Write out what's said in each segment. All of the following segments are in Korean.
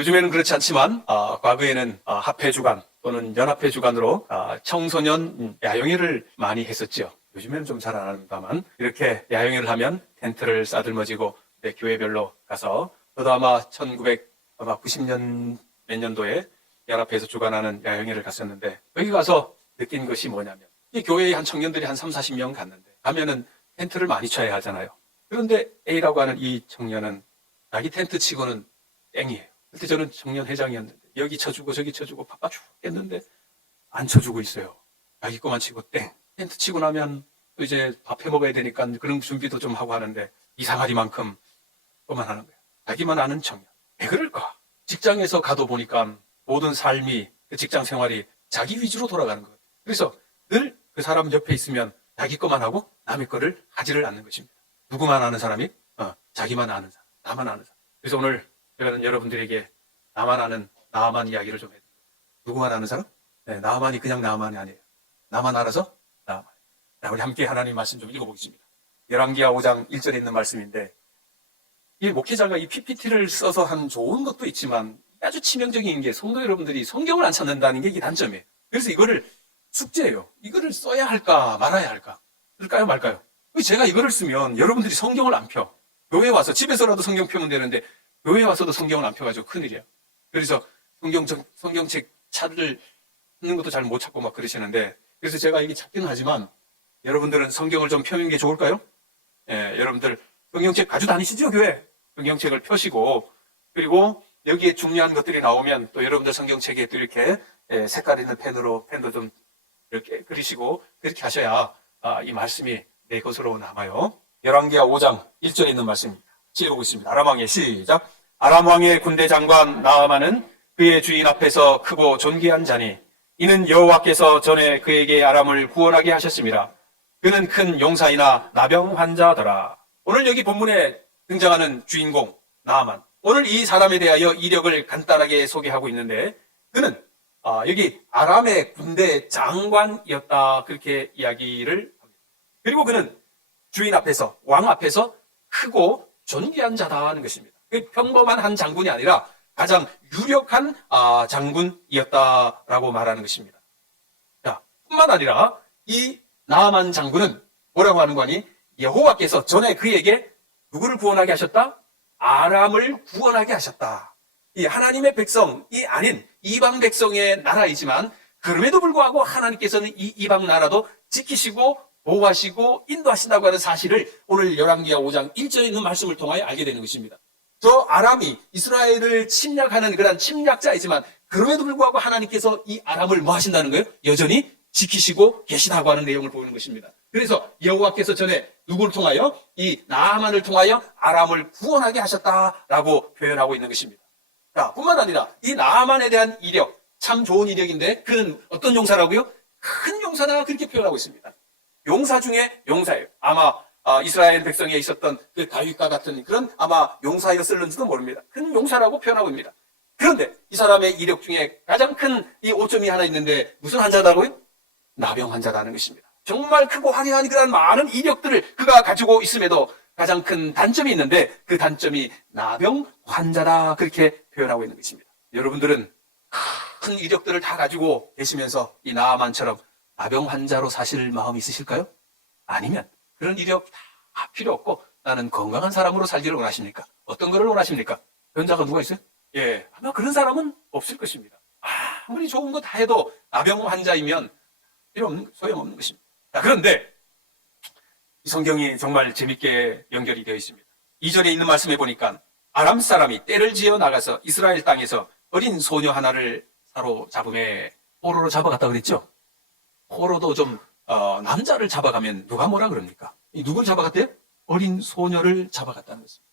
요즘에는 그렇지 않지만 과거에는 합회 주간 또는 연합회 주간으로 청소년 야영회를 많이 했었죠. 요즘에는 좀 잘 안 합니다만 이렇게 야영회를 하면 텐트를 싸들머지고 교회별로 가서 저도 아마 1990년 몇 년도에 연합회에서 주관하는 야영회를 갔었는데 여기 가서 느낀 것이 뭐냐면 이 교회에 한 청년들이 한 3, 40명 갔는데 가면은 텐트를 많이 쳐야 하잖아요. 그런데 A라고 하는 이 청년은 자기 텐트 치고는 땡이에요. 그때 저는 청년 회장이었는데 여기 쳐주고 저기 쳐주고 바빠 죽겠는데 안 쳐주고 있어요. 자기 거만 치고 땡. 텐트 치고 나면 또 이제 밥 해 먹어야 되니까 그런 준비도 좀 하고 하는데 이상하리만큼 또만 하는 거예요. 자기만 아는 청년. 왜 그럴까? 직장에서 가도 보니까 모든 삶이 그 직장 생활이 자기 위주로 돌아가는 거예요. 그래서 늘 그 사람 옆에 있으면 자기 거만 하고 남의 거를 하지를 않는 것입니다. 누구만 아는 사람이? 자기만 아는 사람, 나만 아는 사람. 그래서 오늘 제가 여러분들에게 나만 아는 나만 이야기를 좀 해드릴게요. 누구만 아는 사람? 네, 나만이 그냥 나만이 아니에요. 나만 알아서 나만. 자, 우리 함께 하나님 말씀 좀 읽어보겠습니다. 열왕기하 5장 1절에 있는 말씀인데 이 목회자가 이 PPT를 써서 한 좋은 것도 있지만 아주 치명적인 게 성도 여러분들이 성경을 안 찾는다는 게 이게 단점이에요. 그래서 이거를 숙제예요. 이거를 써야 할까 말아야 할까? 쓸까요 말까요? 제가 이거를 쓰면 여러분들이 성경을 안 펴. 교회에 와서 집에서라도 성경 펴면 되는데 교회에 와서도 성경을 안 펴가지고 큰일이야. 그래서 성경책 찾는 것도 잘 못 찾고 막 그러시는데 그래서 제가 이게 찾기는 하지만 여러분들은 성경을 좀 펴는 게 좋을까요? 예, 여러분들 성경책 가지고 다니시죠 교회? 성경책을 펴시고 그리고 여기에 중요한 것들이 나오면 또 여러분들 성경책에 또 이렇게 색깔 있는 펜도 좀 이렇게 그리시고 그렇게 하셔야 이 말씀이 내 것으로 남아요. 열왕기하 5장 1절에 있는 말씀입니다. 읽어보겠습니다. 아람 왕의 시작. 아람 왕의 군대 장관 나아만은 그의 주인 앞에서 크고 존귀한 자니 이는 여호와께서 전에 그에게 아람을 구원하게 하셨습니다. 그는 큰 용사이나 나병 환자더라. 오늘 여기 본문에 등장하는 주인공 나아만. 오늘 이 사람에 대하여 이력을 간단하게 소개하고 있는데 그는 여기 아람의 군대 장관이었다 그렇게 이야기를 합니다. 그리고 그는 주인 앞에서 왕 앞에서 크고 존귀한 자다 하는 것입니다. 평범한 한 장군이 아니라 가장 유력한 장군이었다라고 말하는 것입니다. 자, 뿐만 아니라 이 나아만 장군은 뭐라고 하는 거니? 여호와께서 전에 그에게 누구를 구원하게 하셨다? 아람을 구원하게 하셨다. 이 하나님의 백성이 아닌 이방 백성의 나라이지만 그럼에도 불구하고 하나님께서는 이 이방 나라도 지키시고 보호하시고 인도하신다고 하는 사실을 오늘 열왕기하 5장 1절에 있는 말씀을 통하여 알게 되는 것입니다. 저 아람이 이스라엘을 침략하는 그런 침략자이지만 그럼에도 불구하고 하나님께서 이 아람을 뭐 하신다는 거예요? 여전히 지키시고 계시다고 하는 내용을 보이는 것입니다. 그래서 여호와께서 전에 누구를 통하여? 이 나아만을 통하여 아람을 구원하게 하셨다라고 표현하고 있는 것입니다. 자, 뿐만 아니라 이 나아만에 대한 이력, 참 좋은 이력인데 그는 어떤 용사라고요? 큰 용사다 그렇게 표현하고 있습니다. 용사 중에 용사예요. 아마 이스라엘 백성에 있었던 그 다윗과 같은 그런 아마 용사였을는지도 모릅니다. 큰 용사라고 표현하고 있습니다. 그런데 이 사람의 이력 중에 가장 큰 이 오점이 하나 있는데 무슨 환자다고요? 나병 환자라는 것입니다. 정말 크고 화려한 그런 많은 이력들을 그가 가지고 있음에도 가장 큰 단점이 있는데 그 단점이 나병 환자다 그렇게 표현하고 있는 것입니다. 여러분들은 큰 이력들을 다 가지고 계시면서 이 나아만처럼 나병 환자로 사실 마음이 있으실까요? 아니면 그런 이력 다 필요 없고 나는 건강한 사람으로 살기를 원하십니까? 어떤 거를 원하십니까? 현자가 누가 있어요? 예, 아마 그런 사람은 없을 것입니다. 아무리 좋은 거 다 해도 나병 환자이면 소용없는 것입니다. 자, 그런데 이 성경이 정말 재밌게 연결이 되어 있습니다. 2절에 있는 말씀에 보니까 아람 사람이 떼를 지어 나가서 이스라엘 땅에서 어린 소녀 하나를 사로잡음에 포로로 잡아갔다 그랬죠? 포로도 좀 남자를 잡아가면 누가 뭐라 그럽니까? 누구를 잡아갔대요? 어린 소녀를 잡아갔다는 것입니다.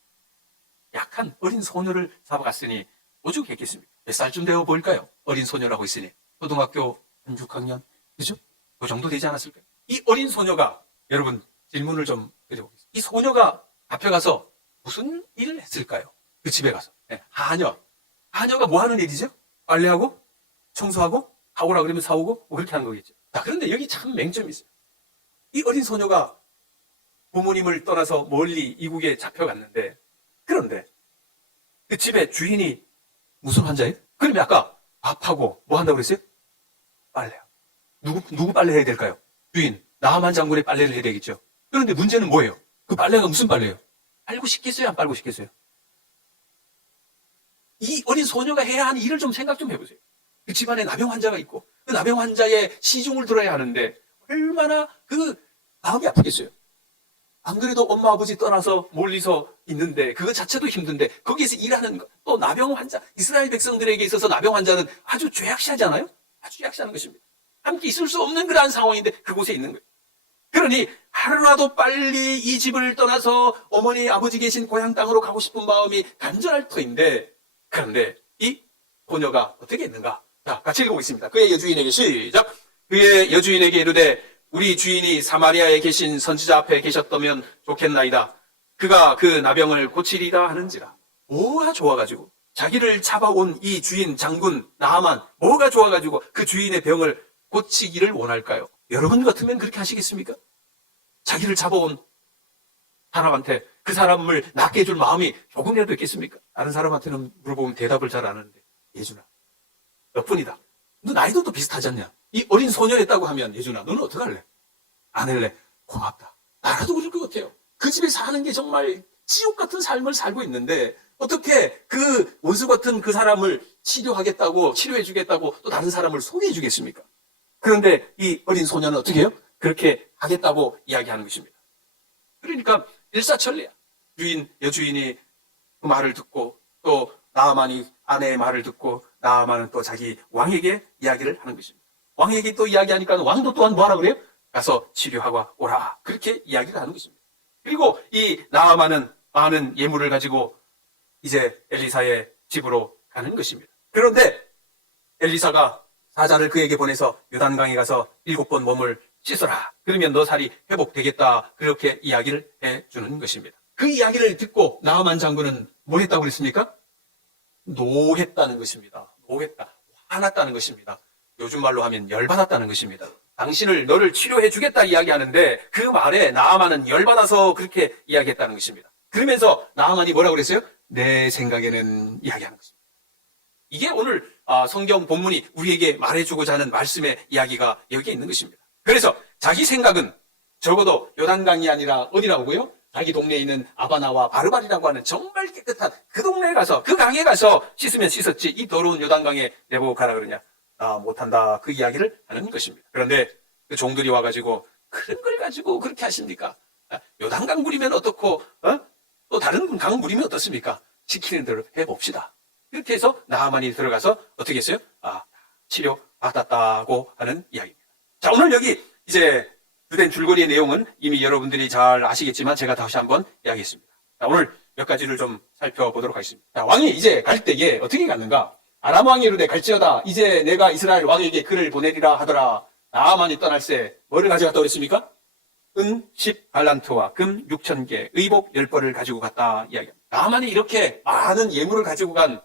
약한 어린 소녀를 잡아갔으니 오죽했겠습니까? 몇 살쯤 되어 보일까요? 어린 소녀라고 했으니 초등학교 6학년 그죠? 그 정도 되지 않았을까요? 이 어린 소녀가 여러분 질문을 좀 드려보겠습니다. 이 소녀가 잡혀가서 무슨 일을 했을까요? 그 집에 가서 하녀가 뭐 하는 일이죠? 빨래하고 청소하고 사오라 그러면 사오고 뭐 그렇게 하는 거겠죠. 자, 그런데 여기 참 맹점이 있어요. 이 어린 소녀가 부모님을 떠나서 멀리 이국에 잡혀갔는데 그런데 그 집의 주인이 무슨 환자예요? 그러면 아까 밥하고 뭐 한다고 그랬어요? 빨래요. 누구 빨래 해야 될까요? 주인, 나만 장군의 빨래를 해야 되겠죠. 그런데 문제는 뭐예요? 그 빨래가 무슨 빨래예요? 빨고 싶겠어요? 안 빨고 싶겠어요? 이 어린 소녀가 해야 하는 일을 좀 생각 좀 해보세요. 그 집안에 나병 환자가 있고 그 나병 환자의 시중을 들어야 하는데 얼마나 그 마음이 아프겠어요. 안 그래도 엄마 아버지 떠나서 멀리서 있는데 그거 자체도 힘든데 거기에서 일하는 또 나병 환자, 이스라엘 백성들에게 있어서 나병 환자는 아주 죄악시하잖아요. 아주 약시하는 것입니다. 함께 있을 수 없는 그러한 상황인데 그곳에 있는 거예요. 그러니 하루라도 빨리 이 집을 떠나서 어머니 아버지 계신 고향 땅으로 가고 싶은 마음이 간절할 터인데, 그런데 이 소녀가 어떻게 했는가? 자, 같이 읽어보겠습니다. 그의 여주인에게 시작. 그의 여주인에게 이르되 우리 주인이 사마리아에 계신 선지자 앞에 계셨다면 좋겠나이다. 그가 그 나병을 고치리라 하는지라. 뭐가 좋아가지고 자기를 잡아온 이 주인 장군 나아만 뭐가 좋아가지고 그 주인의 병을 고치기를 원할까요? 여러분 같으면 그렇게 하시겠습니까? 자기를 잡아온 사람한테 그 사람을 낫게 해줄 마음이 조금이라도 있겠습니까? 다른 사람한테는 물어보면 대답을 잘 안 하는데, 예준아 몇 분이다. 너 나이도 또 비슷하지 않냐? 이 어린 소녀였다고 하면, 예준아 너는 어떡할래? 안 할래? 고맙다. 나라도 그럴 것 같아요. 그 집에 사는 게 정말 지옥 같은 삶을 살고 있는데 어떻게 그 원수 같은 그 사람을 치료하겠다고, 치료해 주겠다고 또 다른 사람을 소개해 주겠습니까? 그런데 이 어린 소녀는 어떻게 해요? 그렇게 하겠다고 이야기하는 것입니다. 그러니까 일사천리야. 여주인이 그 말을 듣고 또 나아만이 아내의 말을 듣고 나아만은 또 자기 왕에게 이야기를 하는 것입니다. 왕에게 또 이야기하니까 왕도 또한 뭐하라 그래요? 가서 치료하고 오라. 그렇게 이야기를 하는 것입니다. 그리고 이 나아만은 많은 예물을 가지고 이제 엘리사의 집으로 가는 것입니다. 그런데 엘리사가 사자를 그에게 보내서 요단강에 가서 7번 몸을 씻어라. 그러면 너 살이 회복되겠다. 그렇게 이야기를 해주는 것입니다. 그 이야기를 듣고 나아만 장군은 뭐 했다고 그랬습니까? 노했다는 것입니다. 노했다. 화났다는 것입니다. 요즘 말로 하면 열받았다는 것입니다. 너를 치료해 주겠다 이야기하는데 그 말에 나아만은 열받아서 그렇게 이야기했다는 것입니다. 그러면서 나아만이 뭐라고 그랬어요? 내 생각에는 이야기하는 것입니다. 이게 오늘 성경 본문이 우리에게 말해주고자 하는 말씀의 이야기가 여기에 있는 것입니다. 그래서 자기 생각은 적어도 요단강이 아니라 어디라고요? 자기 동네에 있는 아바나와 바르발이라고 하는 정말 깨끗한 그 동네에 가서 그 강에 가서 씻으면 씻었지 이 더러운 요단강에 내보고 가라 그러냐? 못한다. 그 이야기를 하는 것입니다. 그런데 그 종들이 와가지고 그런 걸 가지고 그렇게 하십니까? 요단강 물이면 어떻고 또 다른 강 물이면 어떻습니까? 시키는 대로 해봅시다. 이렇게 해서 나아만이 들어가서 어떻게 했어요? 치료 받았다고 하는 이야기입니다. 자, 오늘 여기 이제 주된 줄거리의 내용은 이미 여러분들이 잘 아시겠지만 제가 다시 한번 이야기했습니다. 자, 오늘 몇 가지를 좀 살펴보도록 하겠습니다. 자, 왕이 이제 갈 때에 어떻게 갔는가? 아람 왕이 이르되 갈지어다. 이제 내가 이스라엘 왕에게 글을 보내리라 하더라. 나아만이 떠날새 뭐를 가져갔다고 그랬습니까? 은 10달란트와 금 6,000개, 의복 10벌을 가지고 갔다 이야기합니다. 나아만이 이렇게 많은 예물을 가지고 간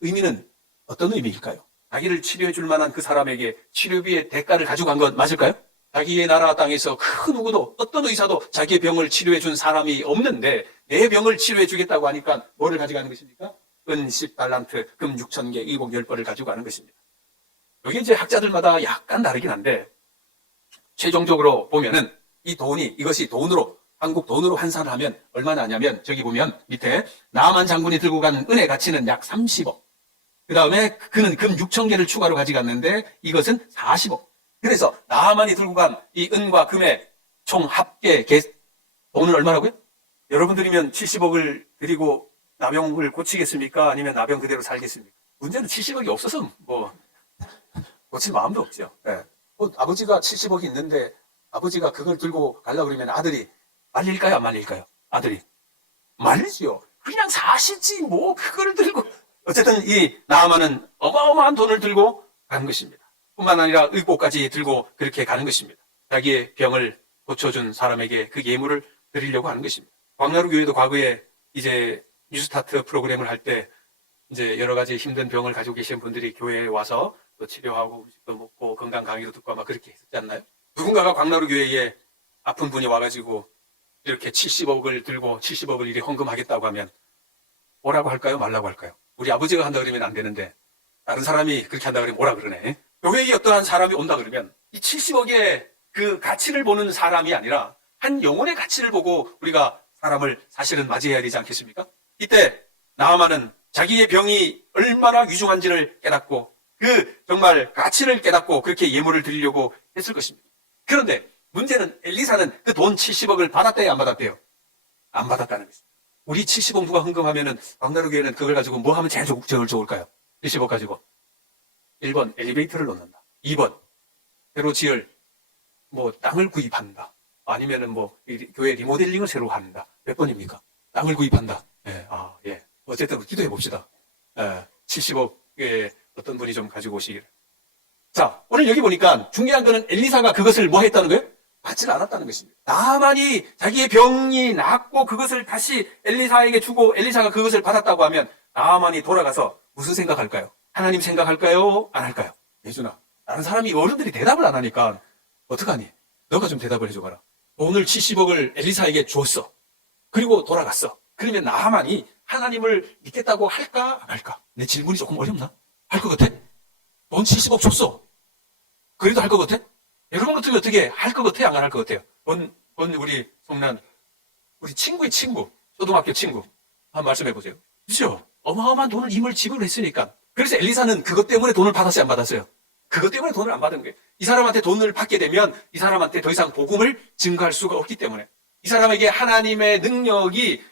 의미는 어떤 의미일까요? 자기를 치료해 줄 만한 그 사람에게 치료비의 대가를 가지고 간 건 맞을까요? 자기의 나라 땅에서 그 누구도 어떤 의사도 자기의 병을 치료해 준 사람이 없는데 내 병을 치료해 주겠다고 하니까 뭐를 가져가는 것입니까? 은 10달란트, 금 6,000개, 의복 10벌을 가지고 가는 것입니다. 여기 이제 학자들마다 약간 다르긴 한데 최종적으로 보면은 이것이 돈으로 한국 돈으로 환산을 하면 얼마나 하냐면 저기 보면 밑에 나아만 장군이 들고 간 은의 가치는 약 30억. 그 다음에 그는 금 6,000개를 추가로 가져갔는데 이것은 40억. 그래서 나아만이 들고 간 이 은과 금의 총 합계 돈은 얼마라고요? 여러분들이면 70억을 드리고 나병을 고치겠습니까? 아니면 나병 그대로 살겠습니까? 문제는 70억이 없어서 고칠 마음도 없죠. 네. 아버지가 70억이 있는데 아버지가 그걸 들고 가려고 그러면 아들이 말릴까요? 안 말릴까요? 아들이 말리지요. 그냥 사시지 뭐 그걸 들고. 어쨌든 이 나아만은 어마어마한 돈을 들고 가는 것입니다. 뿐만 아니라 의복까지 들고 그렇게 가는 것입니다. 자기의 병을 고쳐준 사람에게 그 예물을 드리려고 하는 것입니다. 광야루 교회도 과거에 이제 뉴스타트 프로그램을 할 때 이제 여러 가지 힘든 병을 가지고 계신 분들이 교회에 와서 또 치료하고 음식도 먹고 건강 강의도 듣고 아마 그렇게 했었지 않나요? 누군가가 광나루 교회에 아픈 분이 와가지고 이렇게 70억을 들고 70억을 이렇게 헌금하겠다고 하면 뭐라고 할까요? 말라고 할까요? 우리 아버지가 한다 그러면 안 되는데 다른 사람이 그렇게 한다 그러면 뭐라 그러네. 교회에 어떠한 사람이 온다 그러면 이 70억의 그 가치를 보는 사람이 아니라 한 영혼의 가치를 보고 우리가 사람을 사실은 맞이해야 되지 않겠습니까? 이때 나아만은 자기의 병이 얼마나 위중한지를 깨닫고 그 정말 가치를 깨닫고 그렇게 예물을 드리려고 했을 것입니다. 그런데 문제는 엘리사는 그 돈 70억을 받았대요, 안 받았대요? 안 받았다는 것입니다. 우리 70억 누가 헌금하면은 왕나루 교회는 그걸 가지고 뭐 하면 제일 좋을까요? 70억 가지고 1번 엘리베이터를 놓는다. 2번 새로 지을 뭐 땅을 구입한다. 아니면은 뭐 교회 리모델링을 새로 한다. 몇 번입니까? 땅을 구입한다. 예, 예. 어쨌든 기도해 봅시다. 70억에 어떤 분이 좀 가지고 오시기를. 자, 오늘 여기 보니까 중요한 거는 엘리사가 그것을 뭐 했다는 거예요? 받지 않았다는 것입니다. 나만이 자기의 병이 낫고 그것을 다시 엘리사에게 주고 엘리사가 그것을 받았다고 하면 나만이 돌아가서 무슨 생각할까요? 하나님 생각할까요? 안 할까요? 예준아, 다른 사람이 어른들이 대답을 안 하니까 어떡하니? 너가 좀 대답을 해줘봐라. 오늘 70억을 엘리사에게 줬어. 그리고 돌아갔어. 그러면 나만이 하나님을 믿겠다고 할까? 안 할까? 내 질문이 조금 어렵나? 할 것 같아? 돈 70억 줬어. 그래도 할 것 같아? 여러분 같으면 어떻게 할 것 같아요? 안 할 것 같아요? 우리 성난, 우리 친구의 친구, 초등학교 친구. 한번 말씀해 보세요. 그죠? 어마어마한 돈을 임을 지불했으니까. 그래서 엘리사는 그것 때문에 돈을 받았어요? 안 받았어요? 그것 때문에 돈을 안 받은 거예요. 이 사람한테 돈을 받게 되면 이 사람한테 더 이상 복음을 증거할 수가 없기 때문에. 이 사람에게 하나님의 능력이,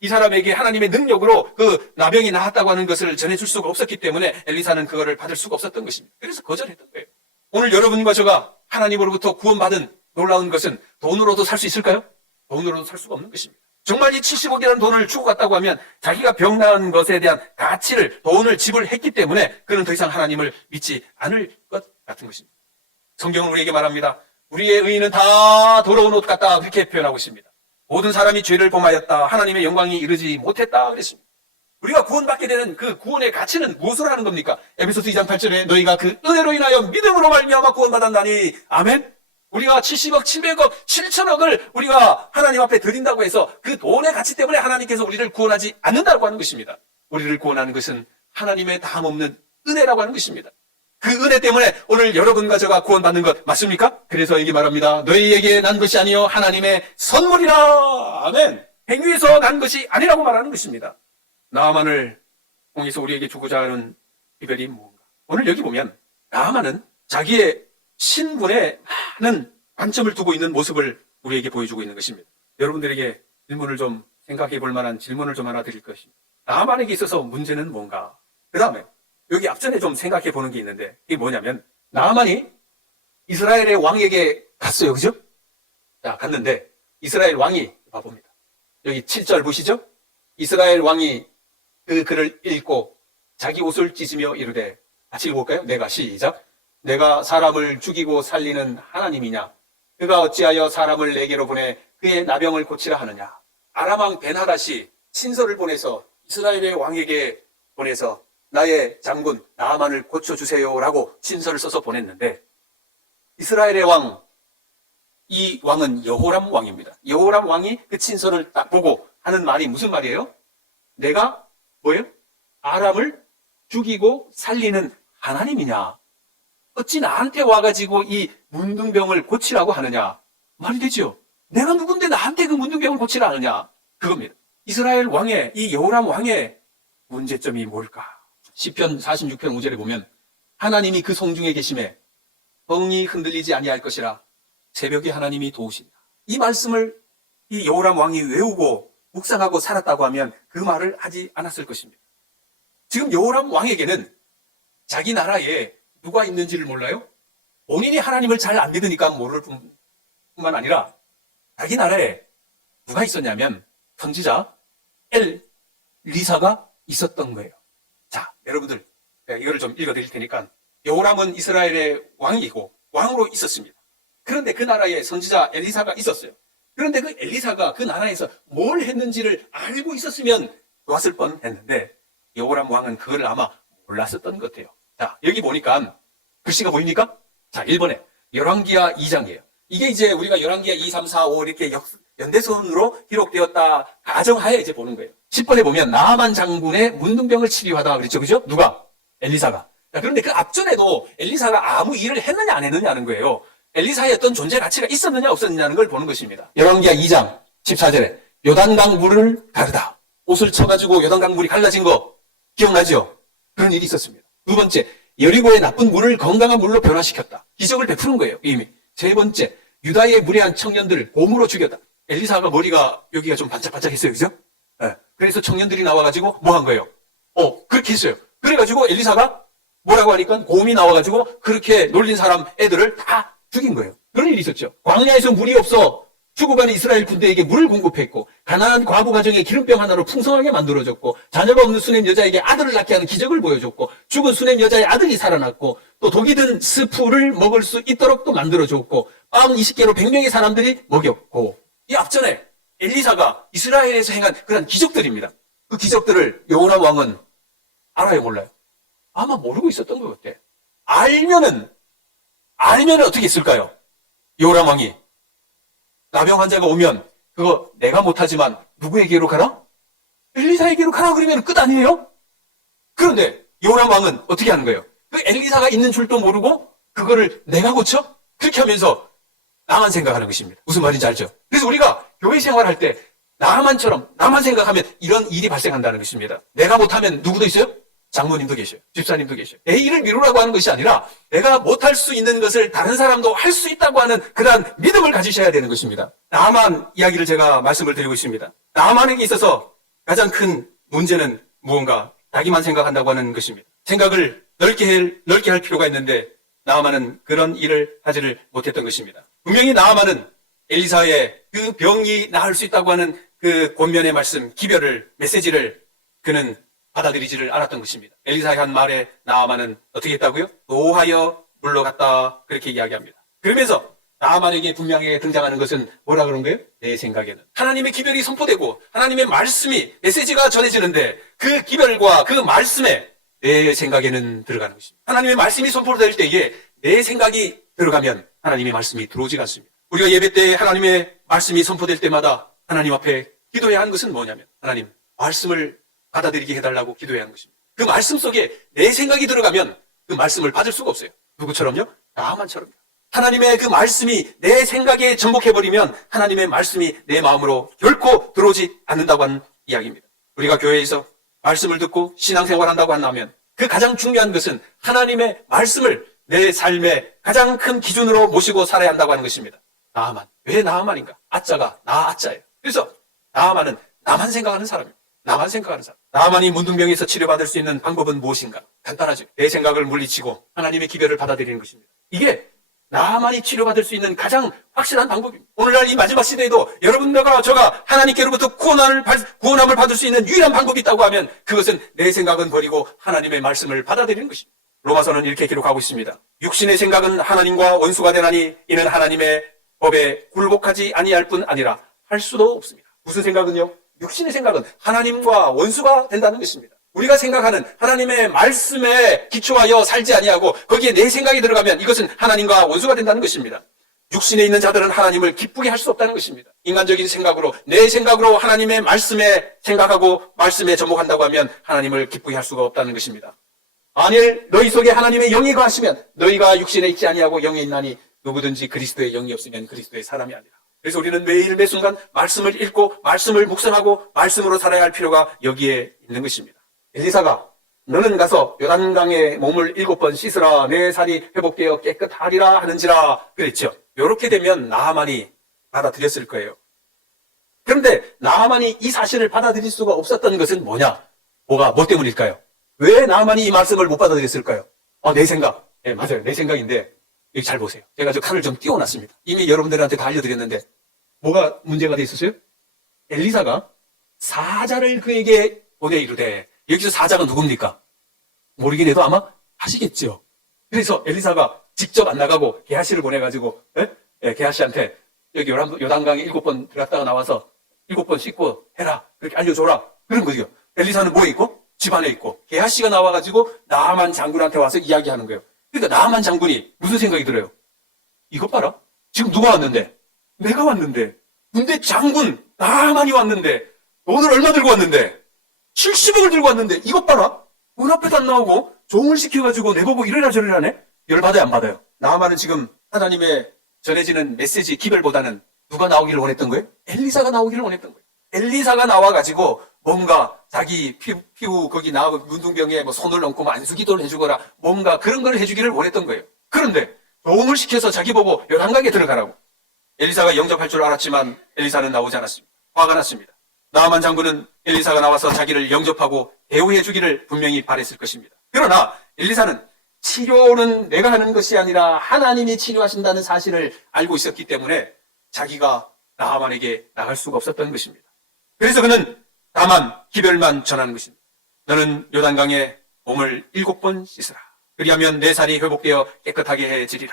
이 사람에게 하나님의 능력으로 그 나병이 나았다고 하는 것을 전해줄 수가 없었기 때문에 엘리사는 그거를 받을 수가 없었던 것입니다. 그래서 거절했던 거예요. 오늘 여러분과 저가 하나님으로부터 구원받은 놀라운 것은 돈으로도 살 수 있을까요? 돈으로도 살 수가 없는 것입니다. 정말 이 70억이라는 돈을 주고 갔다고 하면 자기가 병 나은 것에 대한 가치를, 돈을 지불했기 때문에 그는 더 이상 하나님을 믿지 않을 것 같은 것입니다. 성경은 우리에게 말합니다. 우리의 의인은 다 더러운 옷 같다. 그렇게 표현하고 있습니다. 모든 사람이 죄를 범하였다. 하나님의 영광이 이르지 못했다. 그랬습니다. 우리가 구원받게 되는 그 구원의 가치는 무엇으로 하는 겁니까? 에베소서 2장 8절에 너희가 그 은혜로 인하여 믿음으로 말미암아 구원받았나니. 아멘. 우리가 70억, 700억, 7천억을 우리가 하나님 앞에 드린다고 해서 그 돈의 가치 때문에 하나님께서 우리를 구원하지 않는다고 하는 것입니다. 우리를 구원하는 것은 하나님의 다함없는 은혜라고 하는 것입니다. 그 은혜 때문에 오늘 여러분과 저가 구원받는 것 맞습니까? 그래서 여기 말합니다. 너희에게 난 것이 아니요 하나님의 선물이라. 아멘. 행위에서 난 것이 아니라고 말하는 것입니다. 나아만을 통해서 우리에게 주고자 하는 비결이 무엇인가? 오늘 여기 보면 나아만은 자기의 신분에 많은 관점을 두고 있는 모습을 우리에게 보여주고 있는 것입니다. 여러분들에게 질문을 좀 생각해 볼 만한 질문을 좀 하나 드릴 것입니다. 나아만에게 있어서 문제는 뭔가? 그 다음에 여기 앞전에 좀 생각해 보는 게 있는데 이게 뭐냐면 나아만이 이스라엘의 왕에게 갔어요. 그죠? 자, 갔는데 이스라엘 왕이 봐봅니다. 여기 7절 보시죠? 이스라엘 왕이 그 글을 읽고 자기 옷을 찢으며 이르되, 같이 읽어볼까요? 내가 시작. 내가 사람을 죽이고 살리는 하나님이냐? 그가 어찌하여 사람을 내게로 보내 그의 나병을 고치라 하느냐? 아람 왕 벤하닷이 친서를 보내서 이스라엘의 왕에게 보내서 나의 장군 나아만을 고쳐주세요라고 친서를 써서 보냈는데 이스라엘의 왕, 이 왕은 여호람 왕입니다. 여호람 왕이 그 친서를 딱 보고 하는 말이 무슨 말이에요? 내가 뭐예요? 아람을 죽이고 살리는 하나님이냐? 어찌 나한테 와가지고 이 문둥병을 고치라고 하느냐? 말이 되죠? 내가 누군데 나한테 그 문둥병을 고치라 하느냐? 그겁니다. 이스라엘 왕의, 이 여호람 왕의 문제점이 뭘까? 시편 46편 5절에 보면 하나님이 그 성중에 계심에 엉이 흔들리지 아니할 것이라 새벽에 하나님이 도우신다. 이 말씀을 이 여호람 왕이 외우고 묵상하고 살았다고 하면 그 말을 하지 않았을 것입니다. 지금 여호람 왕에게는 자기 나라에 누가 있는지를 몰라요? 본인이 하나님을 잘 안 믿으니까 모를 뿐만 아니라 자기 나라에 누가 있었냐면 선지자 엘리사가 있었던 거예요. 자, 여러분들 이거를 좀 읽어드릴 테니까 여호람은 이스라엘의 왕이고 왕으로 있었습니다. 그런데 그 나라에 선지자 엘리사가 있었어요. 그런데 그 엘리사가 그 나라에서 뭘 했는지를 알고 있었으면 좋았을 뻔했는데 여호람 왕은 그걸 아마 몰랐었던 것 같아요. 자, 여기 보니까 글씨가 보입니까? 자, 1번에 열왕기하 2장이에요. 이게 이제 우리가 열왕기하 2, 3, 4, 5 이렇게 연대선으로 기록되었다 가정하에 이제 보는 거예요. 10번에 보면 나아만 장군의 문둥병을 치료하다 그랬죠. 그죠? 누가? 엘리사가. 자, 그런데 그 앞전에도 엘리사가 아무 일을 했느냐 안 했느냐는 거예요. 엘리사의 어떤 존재 가치가 있었느냐 없었느냐는 걸 보는 것입니다. 열왕기하 2장 14절에 요단강 물을 가르다. 옷을 쳐가지고 요단강 물이 갈라진 거 기억나죠? 그런 일이 있었습니다. 두 번째, 여리고의 나쁜 물을 건강한 물로 변화시켰다. 기적을 베푸는 거예요, 이미. 세 번째, 유다의 무례한 청년들을 곰으로 죽였다. 엘리사가 머리가 여기가 좀 반짝반짝했어요, 그죠? 네. 그래서 청년들이 나와가지고 뭐 한 거예요? 그렇게 했어요. 그래가지고 엘리사가 뭐라고 하니까 곰이 나와가지고 그렇게 놀린 사람 애들을 다 죽인 거예요. 그런 일이 있었죠. 광야에서 물이 없어 죽어가는 이스라엘 군대에게 물을 공급했고, 가난한 과부 가정에 기름병 하나로 풍성하게 만들어졌고, 자녀가 없는 수냄 여자에게 아들을 낳게 하는 기적을 보여줬고, 죽은 수냄 여자의 아들이 살아났고, 또 독이 든 스프를 먹을 수 있도록 또 만들어줬고, 빵 20개로 100명의 사람들이 먹였고, 이 앞전에 엘리사가 이스라엘에서 행한 그런 기적들입니다. 그 기적들을 여호람 왕은 알아요, 몰라요? 아마 모르고 있었던 것 같아. 알면은 어떻게 했을까요? 여호람 왕이 나병 환자가 오면 그거 내가 못하지만 누구에게로 가라? 엘리사에게로 가라 그러면 끝 아니에요? 그런데 여호람 왕은 어떻게 하는 거예요? 그 엘리사가 있는 줄도 모르고 그거를 내가 고쳐? 그렇게 하면서 나만 생각하는 것입니다. 무슨 말인지 알죠? 그래서 우리가 교회 생활할 때 나만 생각하면 이런 일이 발생한다는 것입니다. 내가 못하면 누구도 있어요? 장모님도 계셔요. 집사님도 계셔요. 내 일을 미루라고 하는 것이 아니라 내가 못할 수 있는 것을 다른 사람도 할 수 있다고 하는 그러한 믿음을 가지셔야 되는 것입니다. 나만 이야기를 제가 말씀을 드리고 있습니다. 나만에게 있어서 가장 큰 문제는 무언가 자기만 생각한다고 하는 것입니다. 생각을 넓게 할 필요가 있는데 나아만은 그런 일을 하지를 못했던 것입니다. 분명히 나아만은 엘리사의 그 병이 나을 수 있다고 하는 그 권면의 말씀, 기별을, 메시지를 그는 받아들이지를 않았던 것입니다. 엘리사의 한 말에 나아만은 어떻게 했다고요? 노하여 물러갔다 그렇게 이야기합니다. 그러면서 나아만에게 분명히 등장하는 것은 뭐라 그런 거예요? 내 생각에는 하나님의 기별이 선포되고 하나님의 말씀이 메시지가 전해지는데 그 기별과 그 말씀에 내 생각에는 들어가는 것입니다. 하나님의 말씀이 선포될 때에 내 생각이 들어가면 하나님의 말씀이 들어오지 않습니다. 우리가 예배 때 하나님의 말씀이 선포될 때마다 하나님 앞에 기도해야 하는 것은 뭐냐면 하나님 말씀을 받아들이게 해달라고 기도해야 하는 것입니다. 그 말씀 속에 내 생각이 들어가면 그 말씀을 받을 수가 없어요. 누구처럼요? 나만처럼요. 하나님의 그 말씀이 내 생각에 전복해버리면 하나님의 말씀이 내 마음으로 결코 들어오지 않는다고 하는 이야기입니다. 우리가 교회에서 말씀을 듣고 신앙생활한다고 한다면 그 가장 중요한 것은 하나님의 말씀을 내 삶의 가장 큰 기준으로 모시고 살아야 한다고 하는 것입니다. 나아만. 왜 나아만인가? 아짜가 나 아짜예요. 그래서 나아만은 나만 생각하는 사람입니다. 나만 생각하는 사람. 나만이 문둥병에서 치료받을 수 있는 방법은 무엇인가? 간단하죠. 내 생각을 물리치고 하나님의 기별을 받아들이는 것입니다. 이게 나만이 치료받을 수 있는 가장 확실한 방법입니다. 오늘날 이 마지막 시대에도 여러분들과 저가 하나님께로부터 구원함을 받을 수 있는 유일한 방법이 있다고 하면 그것은 내 생각은 버리고 하나님의 말씀을 받아들이는 것입니다. 로마서는 이렇게 기록하고 있습니다. 육신의 생각은 하나님과 원수가 되나니 이는 하나님의 법에 굴복하지 아니할 뿐 아니라 할 수도 없습니다. 무슨 생각은요? 육신의 생각은 하나님과 원수가 된다는 것입니다. 우리가 생각하는 하나님의 말씀에 기초하여 살지 아니하고 거기에 내 생각이 들어가면 이것은 하나님과 원수가 된다는 것입니다. 육신에 있는 자들은 하나님을 기쁘게 할 수 없다는 것입니다. 인간적인 생각으로 내 생각으로 하나님의 말씀에 생각하고 말씀에 접목한다고 하면 하나님을 기쁘게 할 수가 없다는 것입니다. 만일 너희 속에 하나님의 영이 거하시면 너희가 육신에 있지 아니하고 영에 있나니 누구든지 그리스도의 영이 없으면 그리스도의 사람이 아니라. 그래서 우리는 매일 매순간 말씀을 읽고 말씀을 묵상하고 말씀으로 살아야 할 필요가 여기에 있는 것입니다. 엘리사가 너는 가서 요단강에 몸을 7번 씻으라 내 살이 회복되어 깨끗하리라 하는지라 그랬죠. 이렇게 되면 나아만이 받아들였을 거예요. 그런데 나아만이 이 사실을 받아들일 수가 없었던 것은 뭐냐? 뭐 때문일까요? 왜 나아만이 이 말씀을 못 받아들였을까요? 내 생각. 네, 맞아요. 내 생각인데 여기 잘 보세요. 제가 저 칼을 좀 띄워놨습니다. 이미 여러분들한테 다 알려드렸는데 뭐가 문제가 돼 있었어요? 엘리사가 사자를 그에게 보내 이르되 여기서 사자가 누굽니까? 모르긴 해도 아마 하시겠죠. 그래서 엘리사가 직접 안 나가고 게하시를 보내가지고 게하시한테 여기 요단강에 7번 들어갔다가 나와서 7번 씻고 해라. 그렇게 알려줘라. 그런 거죠. 엘리사는 뭐에 있고? 집안에 있고 게하시가 나와가지고 나아만 장군한테 와서 이야기하는 거예요. 그러니까 나아만 장군이 무슨 생각이 들어요? 이것 봐라. 지금 누가 왔는데? 내가 왔는데 군대 장군 나만이 왔는데 돈을 얼마 들고 왔는데 70억을 들고 왔는데 이것 봐라. 문 앞에도 안 나오고 종을 시켜가지고 내보고 이래라 저래라 하네. 열받아요 안 받아요? 나만은 지금 하나님의 전해지는 메시지 기별보다는 누가 나오기를 원했던 거예요? 엘리사가 나오기를 원했던 거예요. 엘리사가 나와가지고 뭔가 자기 피부 거기 나오고 문둥병에 뭐 손을 얹고 뭐 안수기도를 해주거나 뭔가 그런 걸 해주기를 원했던 거예요. 그런데 종을 시켜서 자기 보고 요단강에 들어가라고. 엘리사가 영접할 줄 알았지만 엘리사는 나오지 않았습니다. 화가 났습니다. 나아만 장군은 엘리사가 나와서 자기를 영접하고 대우해 주기를 분명히 바랬을 것입니다. 그러나 엘리사는 치료는 내가 하는 것이 아니라 하나님이 치료하신다는 사실을 알고 있었기 때문에 자기가 나아만에게 나갈 수가 없었던 것입니다. 그래서 그는 다만 기별만 전하는 것입니다. 너는 요단강에 몸을 7번 씻으라. 그리하면 내 살이 회복되어 깨끗하게 해지리라.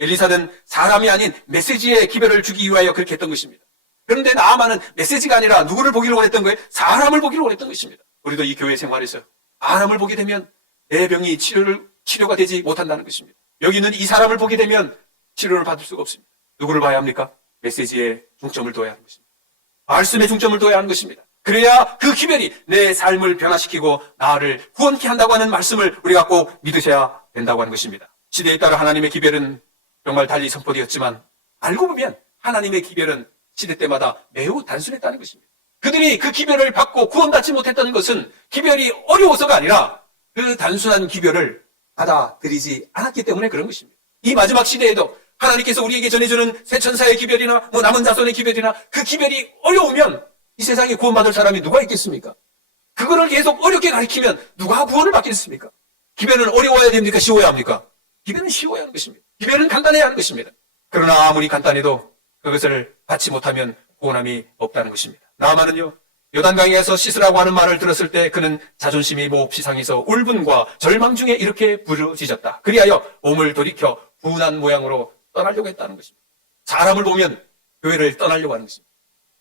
엘리사는 사람이 아닌 메시지의 기별을 주기 위하여 그렇게 했던 것입니다. 그런데 나아만은 메시지가 아니라 누구를 보기를 원했던 거예요? 사람을 보기를 원했던 것입니다. 우리도 이 교회 생활에서 사람을 보게 되면 내 병이 치료가 되지 못한다는 것입니다. 여기는 이 사람을 보게 되면 치료를 받을 수가 없습니다. 누구를 봐야 합니까? 메시지에 중점을 둬야 하는 것입니다. 말씀에 중점을 둬야 하는 것입니다. 그래야 그 기별이 내 삶을 변화시키고 나를 구원케 한다고 하는 말씀을 우리가 꼭 믿으셔야 된다고 하는 것입니다. 시대에 따라 하나님의 기별은 정말 달리 선포되었지만 알고 보면 하나님의 기별은 시대 때마다 매우 단순했다는 것입니다. 그들이 그 기별을 받고 구원받지 못했다는 것은 기별이 어려워서가 아니라 그 단순한 기별을 받아들이지 않았기 때문에 그런 것입니다. 이 마지막 시대에도 하나님께서 우리에게 전해주는 새 천사의 기별이나 남은 자손의 기별이나 그 기별이 어려우면 이 세상에 구원받을 사람이 누가 있겠습니까? 그거를 계속 어렵게 가르치면 누가 구원을 받겠습니까? 기별은 어려워야 됩니까? 쉬워야 합니까? 기별은 쉬워야 하는 것입니다. 기별은 간단해야 하는 것입니다. 그러나 아무리 간단해도 그것을 받지 못하면 구원함이 없다는 것입니다. 나아만은요, 요단강에서 씻으라고 하는 말을 들었을 때 그는 자존심이 몹시 상해서 울분과 절망 중에 이렇게 부르짖었다. 그리하여 몸을 돌이켜 분한 모양으로 떠나려고 했다는 것입니다. 사람을 보면 교회를 떠나려고 하는 것입니다.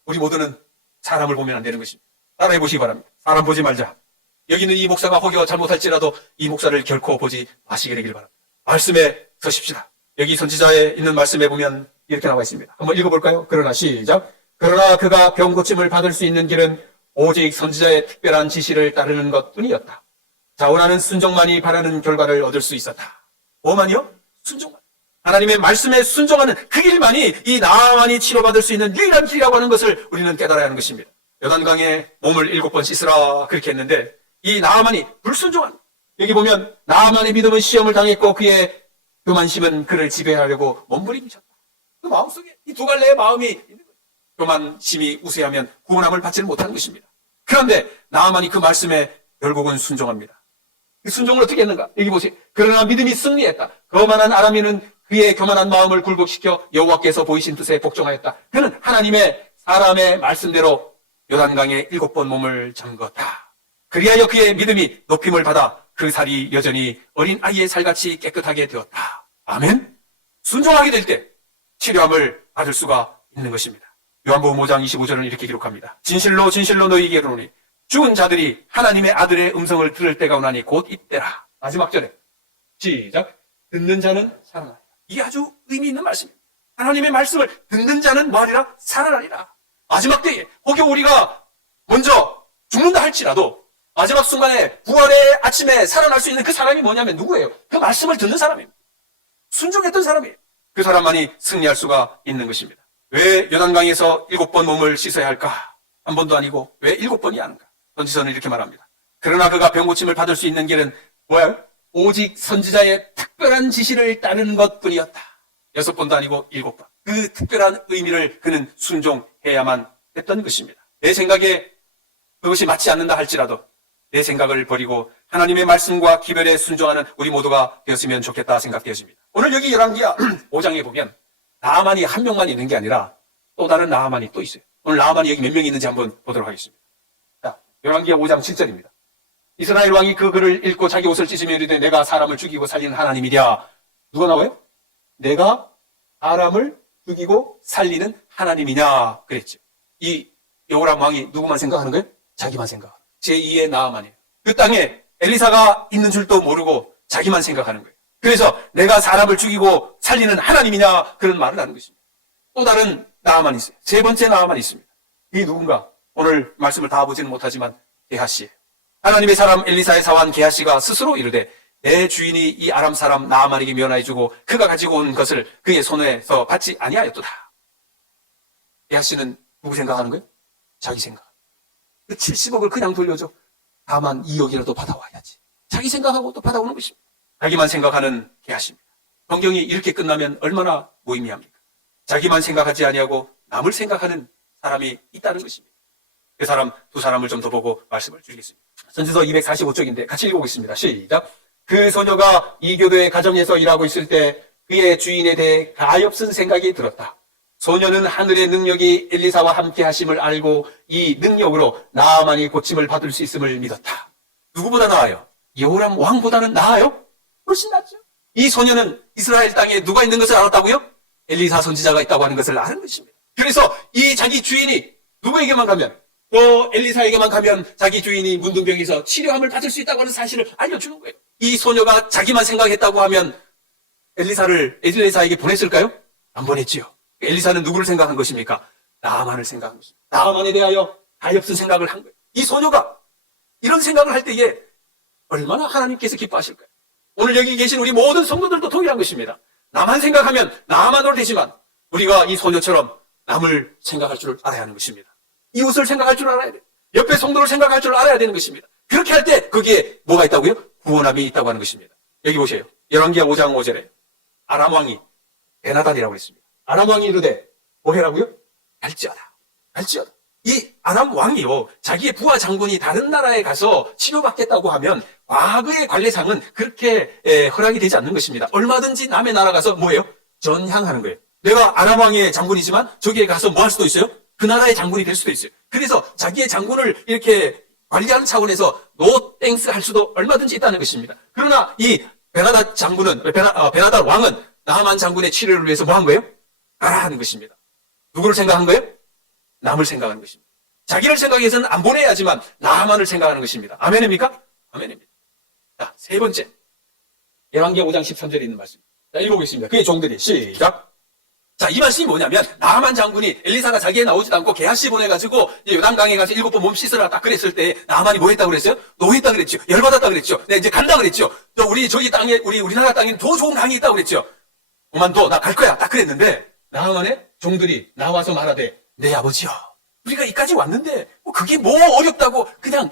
우리 모두는 사람을 보면 안 되는 것입니다. 따라해 보시기 바랍니다. 사람 보지 말자. 여기는 이 목사가 혹여 잘못할지라도 이 목사를 결코 보지 마시게 되길 바랍니다. 말씀에 서십시다. 여기 선지자에 있는 말씀에 보면 이렇게 나와 있습니다. 한번 읽어볼까요? 그러나 시작. 그러나 그가 병 고침을 받을 수 있는 길은 오직 선지자의 특별한 지시를 따르는 것뿐이었다. 자원하는 순종만이 바라는 결과를 얻을 수 있었다. 뭐만이요? 순종만. 하나님의 말씀에 순종하는 그 길만이 이 나아만이 치료받을 수 있는 유일한 길이라고 하는 것을 우리는 깨달아야 하는 것입니다. 요단강에 몸을 7번 씻으라 그렇게 했는데 이 나아만이 불순종한, 여기 보면 나아만의 믿음은 시험을 당했고 그의 교만심은 그를 지배하려고 몸부림쳤다. 그 마음속에 이 두 갈래의 마음이 있는 거예요. 교만심이 우세하면 구원함을 받지는 못하는 것입니다. 그런데 나아만이 그 말씀에 결국은 순종합니다. 그 순종을 어떻게 했는가? 여기 보세요. 그러나 믿음이 승리했다. 거만한 아람인은 그의 교만한 마음을 굴복시켜 여호와께서 보이신 뜻에 복종하였다. 그는 하나님의 사람의 말씀대로 요단강에 7번 몸을 잠궜다. 그리하여 그의 믿음이 높임을 받아 그 살이 여전히 어린 아이의 살같이 깨끗하게 되었다. 아멘. 순종하게 될 때 치료함을 받을 수가 있는 것입니다. 요한복음 5장 25절은 이렇게 기록합니다. 진실로 진실로 너희에게 이르노니 죽은 자들이 하나님의 아들의 음성을 들을 때가 오나니 곧 이때라. 마지막 절에 시작. 듣는 자는 살아나리라. 이게 아주 의미 있는 말씀입니다. 하나님의 말씀을 듣는 자는 뭐하리라? 살아나리라. 마지막 때에 혹여 우리가 먼저 죽는다 할지라도 마지막 순간에 부활의 아침에 살아날 수 있는 그 사람이 뭐냐면 누구예요? 그 말씀을 듣는 사람입니다. 순종했던 사람이에요. 그 사람만이 승리할 수가 있는 것입니다. 왜 요단강에서 7번 몸을 씻어야 할까? 한 번도 아니고 왜 7번이 하는가? 선지서는 이렇게 말합니다. 그러나 그가 병고침을 받을 수 있는 길은 뭐예요? 오직 선지자의 특별한 지시를 따르는 것뿐이었다. 6번도 아니고 7번. 그 특별한 의미를 그는 순종해야만 했던 것입니다. 내 생각에 그것이 맞지 않는다 할지라도 내 생각을 버리고 하나님의 말씀과 기별에 순종하는 우리 모두가 되었으면 좋겠다 생각되어집니다. 오늘 여기 열왕기하 5장에 보면 나아만이 한 명만 있는 게 아니라 또 다른 나아만이 또 있어요. 오늘 나아만이 여기 몇 명이 있는지 한번 보도록 하겠습니다. 자, 열왕기하 5장 7절입니다. 이스라엘 왕이 그 글을 읽고 자기 옷을 찢으며 이르되 내가 사람을 죽이고 살리는 하나님이랴. 누가 나와요? 내가 사람을 죽이고 살리는 하나님이냐 그랬죠. 이 여호람 왕이 누구만 생각하는 거예요? 자기만 생각하는 거예요. 제2의 나아만이에요. 그 땅에 엘리사가 있는 줄도 모르고 자기만 생각하는 거예요. 그래서 내가 사람을 죽이고 살리는 하나님이냐 그런 말을 하는 것입니다. 또 다른 나아만이 있어요. 세 번째 나아만이 있습니다. 이 누군가? 오늘 말씀을 다 보지는 못하지만 게하시예요. 하나님의 사람 엘리사의 사환 게하시가 스스로 이르되 내 주인이 이 아람 사람 나아만에게 면하여 주고 그가 가지고 온 것을 그의 손에서 받지 아니하였도다. 게하시는 누구 생각하는 거예요? 자기 생각. 그 70억을 그냥 돌려줘. 다만 2억이라도 받아와야지. 자기 생각하고 또 받아오는 것입니다. 자기만 생각하는 게하시입니다. 성경이 이렇게 끝나면 얼마나 무의미합니까? 자기만 생각하지 아니하고 남을 생각하는 사람이 있다는 것입니다. 그 사람, 두 사람을 좀 더 보고 말씀을 드리겠습니다. 선지서 245쪽인데 같이 읽어보겠습니다. 시작. 그 소녀가 이 교도의 가정에서 일하고 있을 때 그의 주인에 대해 가엾은 생각이 들었다. 소녀는 하늘의 능력이 엘리사와 함께 하심을 알고 이 능력으로 나아만이 고침을 받을 수 있음을 믿었다. 누구보다 나아요? 여호람 왕보다는 나아요? 훨씬 낫죠. 이 소녀는 이스라엘 땅에 누가 있는 것을 알았다고요? 엘리사 선지자가 있다고 하는 것을 아는 것입니다. 그래서 이 자기 주인이 누구에게만 가면, 또 엘리사에게만 가면 자기 주인이 문둥병에서 치료함을 받을 수 있다고 하는 사실을 알려주는 거예요. 이 소녀가 자기만 생각했다고 하면 엘리사를 엘리사에게 보냈을까요? 안 보냈지요. 엘리사는 누구를 생각한 것입니까? 나아만을 생각한 것입니다. 나아만에 대하여 가엾은 생각을 한 거예요. 이 소녀가 이런 생각을 할 때에 얼마나 하나님께서 기뻐하실까요? 오늘 여기 계신 우리 모든 성도들도 동일한 것입니다. 나만 생각하면 나만으로 되지만 우리가 이 소녀처럼 남을 생각할 줄 알아야 하는 것입니다. 이웃을 생각할 줄 알아야 돼요. 옆에 성도를 생각할 줄 알아야 되는 것입니다. 그렇게 할 때 거기에 뭐가 있다고요? 구원함이 있다고 하는 것입니다. 여기 보세요. 열왕기하 5장 5절에 아람 왕이 베나단이라고 했습니다. 아람 왕이 이르되 뭐해라고요? 갈지어다. 갈지어다. 이 아람 왕이요, 자기의 부하 장군이 다른 나라에 가서 치료받겠다고 하면 과거의 관례상은 그렇게 허락이 되지 않는 것입니다. 얼마든지 남의 나라 가서 뭐예요? 전향하는 거예요. 내가 아람 왕의 장군이지만 저기에 가서 뭐 할 수도 있어요? 그 나라의 장군이 될 수도 있어요. 그래서 자기의 장군을 이렇게 관리하는 차원에서 노 땡스 할 수도 얼마든지 있다는 것입니다. 그러나 이 베나단 장군은, 베나단 왕은 나하만 장군의 치료를 위해서 뭐 한 거예요? 가라 하는 것입니다. 누구를 생각한 거예요? 남을 생각하는 것입니다. 자기를 생각해서는 안 보내야지만 나만을 생각하는 것입니다. 아멘입니까? 아멘입니다. 자, 세 번째. 열왕기하 5장 13절에 있는 말씀. 자, 읽어보겠습니다. 그의 종들이 시작. 자, 이 말씀이 뭐냐면 나하만 장군이 엘리사가 자기에 나오지도 않고 게하시 보내가지고 요단강에 가서 7번 몸 씻으라 딱 그랬을 때 나하만이 뭐 했다고 그랬어요? 노했다 그랬죠. 열받았다 그랬죠. 네, 이제 간다 그랬죠. 또 우리 저기 땅에 우리나라 땅에 더 좋은 강이 있다고 그랬죠. 그만둬, 나 갈 거야. 딱 그랬는데 나하만의 종들이 나와서 말하되 네 아버지요, 우리가 이까지 왔는데 뭐 그게 뭐 어렵다고 그냥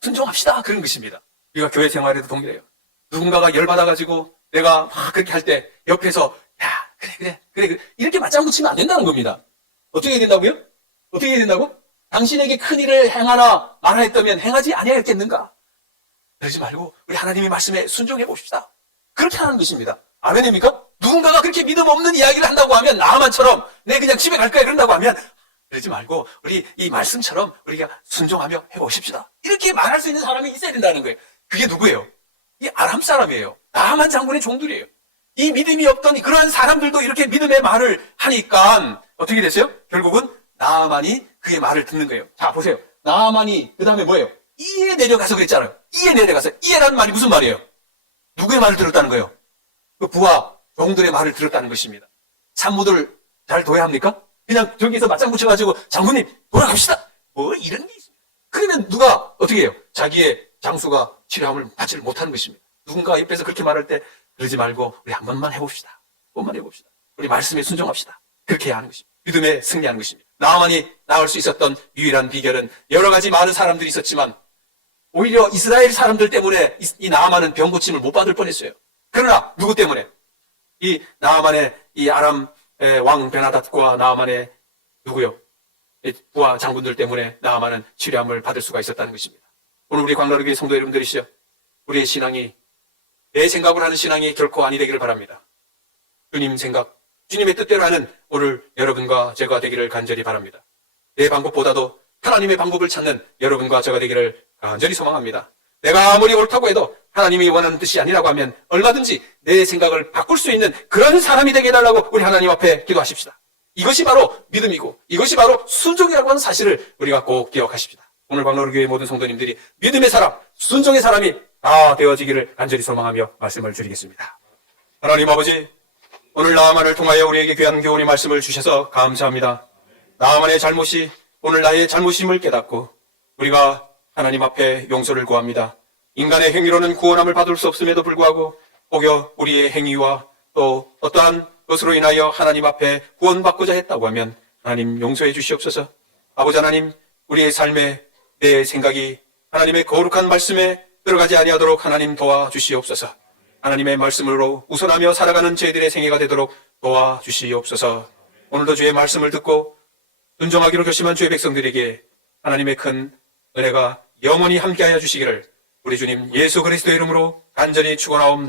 순종합시다 그런 것입니다. 우리가 교회 생활에도 동일해요. 누군가가 열받아가지고 내가 막 그렇게 할 때 옆에서 야 그래 이렇게 맞장구 치면 안 된다는 겁니다. 어떻게 해야 된다고요? 어떻게 해야 된다고? 당신에게 큰 일을 행하라 말하였다면 행하지 아니하였겠는가? 그러지 말고 우리 하나님의 말씀에 순종해 봅시다. 그렇게 하는 것입니다. 아멘입니까? 누군가가 그렇게 믿음 없는 이야기를 한다고 하면 나만처럼 내 그냥 집에 갈 거야 그런다고 하면 그러지 말고 우리 이 말씀처럼 우리가 순종하며 해보십시다. 이렇게 말할 수 있는 사람이 있어야 된다는 거예요. 그게 누구예요? 이 아람 사람이에요. 나하만 장군의 종들이에요. 이 믿음이 없던 그러한 사람들도 이렇게 믿음의 말을 하니까 어떻게 됐어요? 결국은 나하만이 그의 말을 듣는 거예요. 자, 보세요. 나하만이 그 다음에 뭐예요? 이에 내려가서 그랬잖아요. 이에 내려가서. 이에라는 말이 무슨 말이에요? 누구의 말을 들었다는 거예요? 그 부하 종들의 말을 들었다는 것입니다. 산모들 잘 둬야 합니까? 그냥 저기서 맞장구 쳐가지고 장군님 돌아갑시다. 뭐 이런 게 있습니다. 그러면 누가 어떻게 해요? 자기의 장수가 치료함을 받지를 못하는 것입니다. 누군가 옆에서 그렇게 말할 때 그러지 말고 우리 한 번만 해봅시다. 한 번만 해봅시다. 우리 말씀에 순종합시다. 그렇게 해야 하는 것입니다. 믿음에 승리하는 것입니다. 나만이 나을 수 있었던 유일한 비결은 여러 가지 많은 사람들이 있었지만 오히려 이스라엘 사람들 때문에 이 나아만은 병 고침을 못 받을 뻔했어요. 그러나 누구 때문에? 이 나아만의 이 아람 왕 베나닷과 나아만의 누구요? 부하 장군들 때문에 나아만은 치료함을 받을 수가 있었다는 것입니다. 오늘 우리 광라르교회 성도 여러분들이시죠? 우리의 신앙이 내 생각으로 하는 신앙이 결코 아니 되기를 바랍니다. 주님 생각, 주님의 뜻대로 하는 오늘 여러분과 제가 되기를 간절히 바랍니다. 내 방법보다도 하나님의 방법을 찾는 여러분과 제가 되기를 간절히 소망합니다. 내가 아무리 옳다고 해도 하나님이 원하는 뜻이 아니라고 하면 얼마든지 내 생각을 바꿀 수 있는 그런 사람이 되게 해달라고 우리 하나님 앞에 기도하십시다. 이것이 바로 믿음이고 이것이 바로 순종이라고 하는 사실을 우리가 꼭 기억하십시다. 오늘 광로교회 모든 성도님들이 믿음의 사람, 순종의 사람이 다 되어지기를 간절히 소망하며 말씀을 드리겠습니다. 하나님 아버지, 오늘 나아만을 통하여 우리에게 귀한 교훈의 말씀을 주셔서 감사합니다. 나만의 잘못이 오늘 나의 잘못임을 깨닫고 우리가 하나님 앞에 용서를 구합니다. 인간의 행위로는 구원함을 받을 수 없음에도 불구하고 혹여 우리의 행위와 또 어떠한 것으로 인하여 하나님 앞에 구원받고자 했다고 하면 하나님 용서해 주시옵소서. 아버지 하나님, 우리의 삶에 내 생각이 하나님의 거룩한 말씀에 들어가지 아니하도록 하나님 도와주시옵소서. 하나님의 말씀으로 우선하며 살아가는 저희들의 생애가 되도록 도와주시옵소서. 오늘도 주의 말씀을 듣고 순종하기로 결심한 주의 백성들에게 하나님의 큰 은혜가 영원히 함께하여 주시기를 우리 주님 예수 그리스도의 이름으로 간절히 축원하옵나이다.